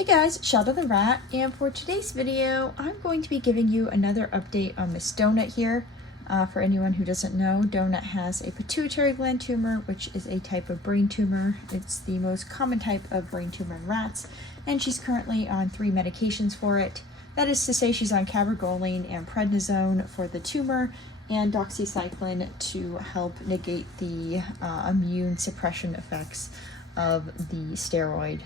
Hey guys, Shelda the Rat, and for today's video, I'm going to be giving you another update on Miss Donut here. For anyone who doesn't know, Donut has a pituitary gland tumor, which is a type of brain tumor. It's the most common type of brain tumor in rats, and she's currently on 3 medications for it. That is to say, she's on cabergoline and prednisone for the tumor, and doxycycline to help negate the immune suppression effects of the steroid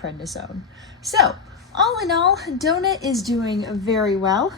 prednisone. So, all in all, Donut is doing very well.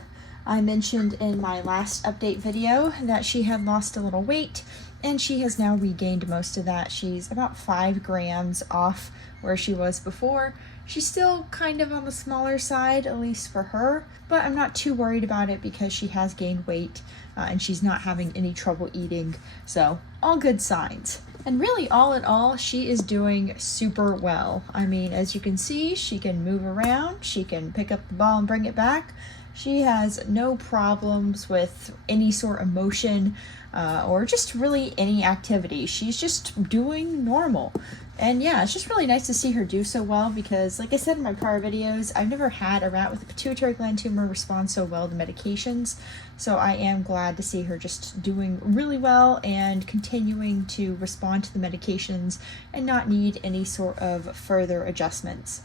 I mentioned in my last update video that she had lost a little weight, and she has now regained most of that. She's about 5 grams off where she was before. She's still kind of on the smaller side, at least for her, but I'm not too worried about it because she has gained weight and she's not having any trouble eating, so all good signs. And really, all in all, she is doing super well. I mean, as you can see, she can move around, she can pick up the ball and bring it back. She has no problems with any sort of motion or just really any activity. She's just doing normal. And yeah, it's just really nice to see her do so well because, like I said in my prior videos, I've never had a rat with a pituitary gland tumor respond so well to medications. So I am glad to see her just doing really well and continuing to respond to the medications and not need any sort of further adjustments.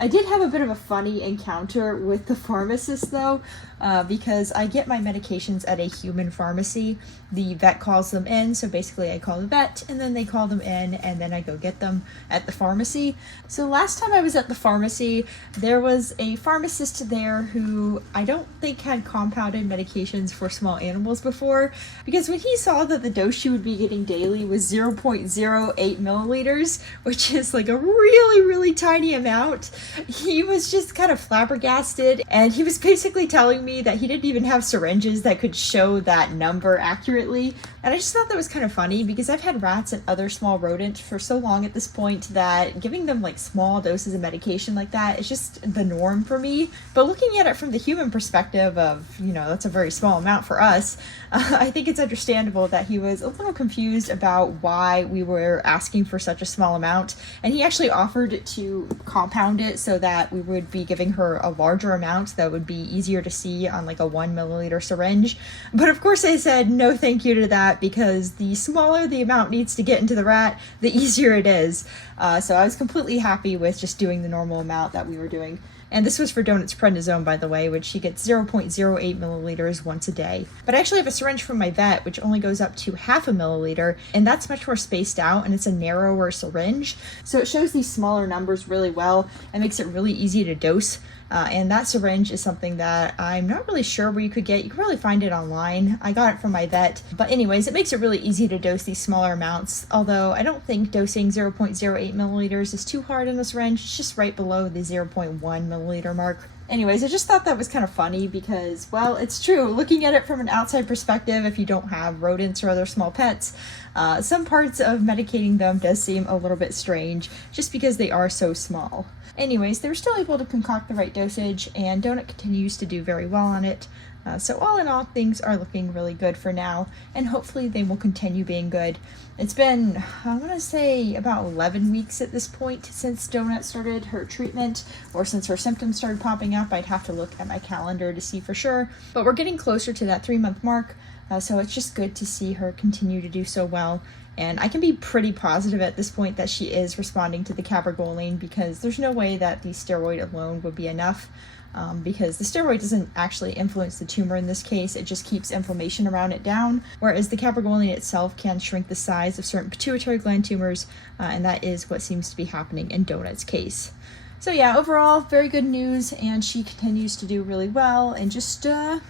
I did have a bit of a funny encounter with the pharmacist though, because I get my medications at a human pharmacy. The vet calls them in, so basically I call the vet and then they call them in and then I go get them at the pharmacy. So last time I was at the pharmacy, there was a pharmacist there who I don't think had compounded medications for small animals before, because when he saw that the dose she would be getting daily was 0.08 milliliters, which is like a really tiny amount, he was just kind of flabbergasted, and he was basically telling me that he didn't even have syringes that could show that number accurately. And I just thought that was kind of funny because I've had rats and other small rodents for so long at this point that giving them like small doses of medication like that is just the norm for me. But looking at it from the human perspective of, you know, that's a very small amount for us, I think it's understandable that he was a little confused about why we were asking for such a small amount. And he actually offered to compound it so that we would be giving her a larger amount that would be easier to see on like a 1 milliliter syringe. But of course I said no thank you to that, because the smaller the amount needs to get into the rat, the easier it is. So I was completely happy with just doing the normal amount that we were doing. And this was for Donut's prednisone, by the way, which she gets 0.08 milliliters once a day. But I actually have a syringe from my vet, which only goes up to 0.5 milliliter, and that's much more spaced out, and it's a narrower syringe. So it shows these smaller numbers really well and makes it really easy to dose. And that syringe is something that I'm not really sure where you could get. You can really find it online. I got it from my vet. But anyways, it makes it really easy to dose these smaller amounts, although I don't think dosing 0.08 milliliters is too hard in the syringe. It's just right below the 0.1 milliliter mark. Anyways, I just thought that was kind of funny because, well, it's true. Looking at it from an outside perspective, if you don't have rodents or other small pets, some parts of medicating them does seem a little bit strange just because they are so small. Anyways, they were still able to concoct the right dosage, and Donut continues to do very well on it. So all in all, things are looking really good for now, and hopefully they will continue being good. It's been, I'm going to say, about 11 weeks at this point since Donut started her treatment, or since her symptoms started popping up. I'd have to look at my calendar to see for sure, but we're getting closer to that 3-month mark, so it's just good to see her continue to do so well. And I can be pretty positive at this point that she is responding to the cabergoline, because there's no way that the steroid alone would be enough, because the steroid doesn't actually influence the tumor in this case. It just keeps inflammation around it down, whereas the cabergoline itself can shrink the size of certain pituitary gland tumors, and that is what seems to be happening in Donut's case. So yeah, overall, very good news, and she continues to do really well, and just,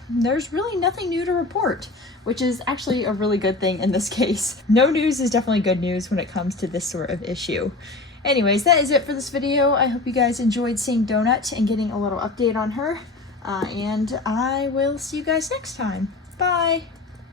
there's really nothing new to report, which is actually a really good thing in this case. No news is definitely good news when it comes to this sort of issue. Anyways, that is it for this video. I hope you guys enjoyed seeing Donut and getting a little update on her, and I will see you guys next time. Bye!